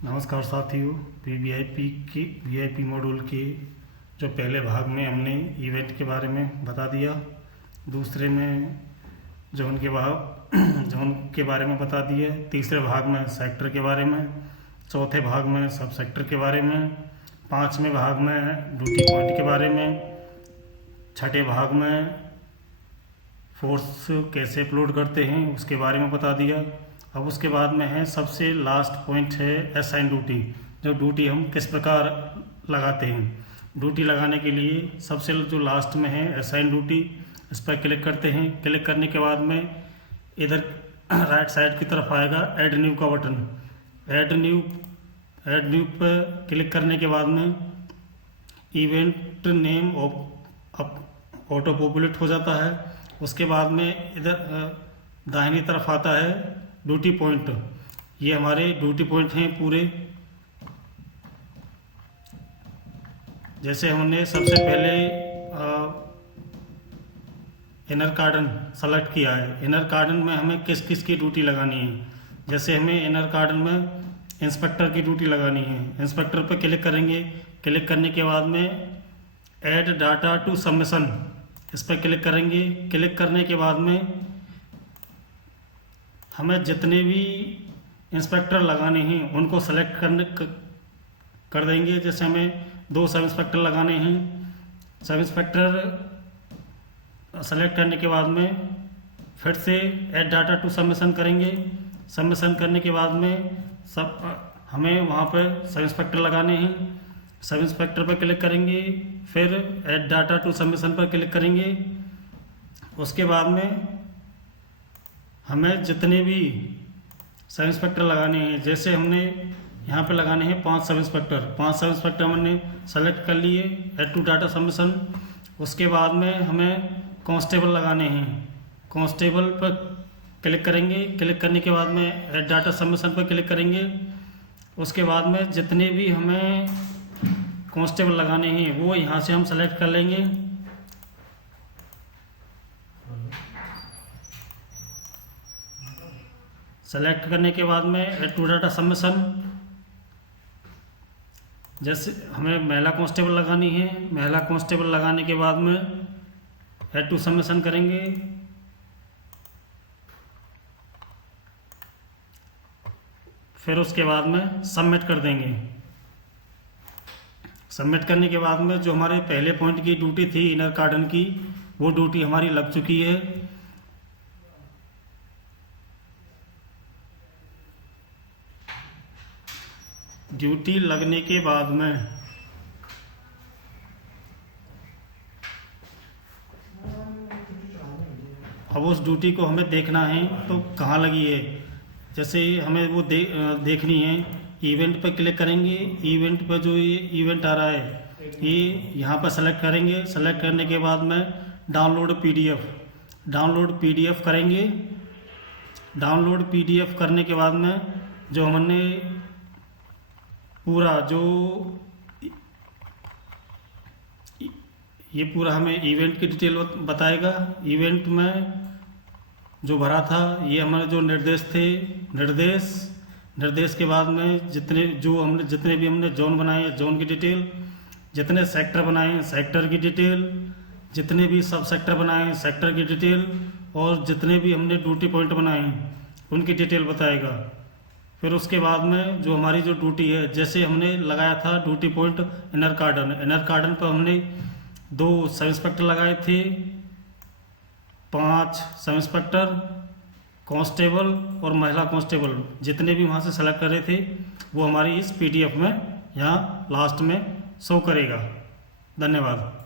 नमस्कार साथियों। VIP module के जो पहले भाग में हमने इवेंट के बारे में बता दिया, दूसरे में जोन के बारे में बता दिए, तीसरे भाग में सेक्टर के बारे में, चौथे भाग में सब सेक्टर के बारे में, पाँचवें भाग में ड्यूटी पॉइंट के बारे में, छठे भाग में फोर्स कैसे अपलोड करते हैं उसके बारे में बता दिया। अब उसके बाद में है सबसे लास्ट पॉइंट है असाइन ड्यूटी। जो ड्यूटी हम किस प्रकार लगाते हैं, ड्यूटी लगाने के लिए सबसे जो लास्ट में है असाइन ड्यूटी, इस पर क्लिक करते हैं। क्लिक करने के बाद में इधर राइट साइड की तरफ आएगा ऐड न्यू का बटन। ऐड न्यू पर क्लिक करने के बाद में इवेंट नेम ऑटो पॉपुलेट हो जाता है। उसके बाद में इधर दाहिनी तरफ आता है ड्यूटी पॉइंट। ये हमारे ड्यूटी पॉइंट हैं पूरे। जैसे हमने सबसे पहले इनर कार्डन सेलेक्ट किया है। इनर कार्डन में हमें किस किस की ड्यूटी लगानी है। जैसे हमें इनर कार्डन में इंस्पेक्टर की ड्यूटी लगानी है। इंस्पेक्टर पर क्लिक करेंगे। क्लिक करने के बाद में ऐड डाटा टू सबमिशन, इस पर क्लिक करेंगे। क्लिक करने के बाद में हमें जितने भी इंस्पेक्टर लगाने हैं उनको सेलेक्ट कर देंगे। जैसे हमें 2 सब इंस्पेक्टर लगाने हैं। सब इंस्पेक्टर सेलेक्ट करने के बाद में फिर से ऐड डाटा टू सबमिशन करेंगे। सबमिशन करने के बाद में हमें वहाँ पर सब इंस्पेक्टर लगाने हैं। सब इंस्पेक्टर पर क्लिक करेंगे, फिर ऐड डाटा टू सबमिशन पर क्लिक करेंगे। उसके बाद में हमें जितने भी सब इंस्पेक्टर लगाने हैं, जैसे हमने यहाँ पे लगाने हैं 5 सब इंस्पेक्टर। 5 सब इंस्पेक्टर हमने सेलेक्ट कर लिए, ऐड टू डाटा सबमिशन। उसके बाद में हमें कांस्टेबल लगाने हैं। कांस्टेबल पर क्लिक करेंगे। क्लिक करने के बाद में ऐड डाटा सबमिशन पर क्लिक करेंगे। उसके बाद में जितने भी हमें कांस्टेबल लगाने हैं वो यहाँ से हम सेलेक्ट कर लेंगे। सेलेक्ट करने के बाद में ऐड टू डाटा सबमिशन। जैसे हमें महिला कांस्टेबल लगानी है, महिला कांस्टेबल लगाने के बाद में ऐड टू सबमिशन करेंगे। फिर उसके बाद में सबमिट कर देंगे। सबमिट करने के बाद में जो हमारे पहले पॉइंट की ड्यूटी थी इनर कार्डन की, वो ड्यूटी हमारी लग चुकी है। ड्यूटी लगने के बाद में अब उस ड्यूटी को हमें देखना है तो कहाँ लगी है। जैसे हमें वो देखनी है, इवेंट पर क्लिक करेंगे। इवेंट पर जो ये इवेंट आ रहा है ये यहाँ पर सेलेक्ट करेंगे। सेलेक्ट करने के बाद में डाउनलोड पीडीएफ करेंगे। डाउनलोड पीडीएफ करने के बाद में जो हमने पूरा ये पूरा हमें इवेंट की डिटेल बताएगा। इवेंट में जो भरा था ये हमारे जो निर्देश थे, निर्देश के बाद में जितने भी हमने जोन बनाए हैं जोन की डिटेल, जितने सेक्टर बनाए हैं सेक्टर की डिटेल, जितने भी सब सेक्टर बनाए हैं सेक्टर की डिटेल, और जितने भी हमने ड्यूटी पॉइंट बनाए हैं उनकी डिटेल बताएगा। फिर उसके बाद में जो हमारी जो ड्यूटी है, जैसे हमने लगाया था ड्यूटी पॉइंट इनर कार्डन पर हमने 2 सब इंस्पेक्टर लगाए थे, 5 सब इंस्पेक्टर, कांस्टेबल और महिला कांस्टेबल, जितने भी वहाँ से सेलेक्ट करे थे वो हमारी इस पीडीएफ में यहाँ लास्ट में शो करेगा। धन्यवाद।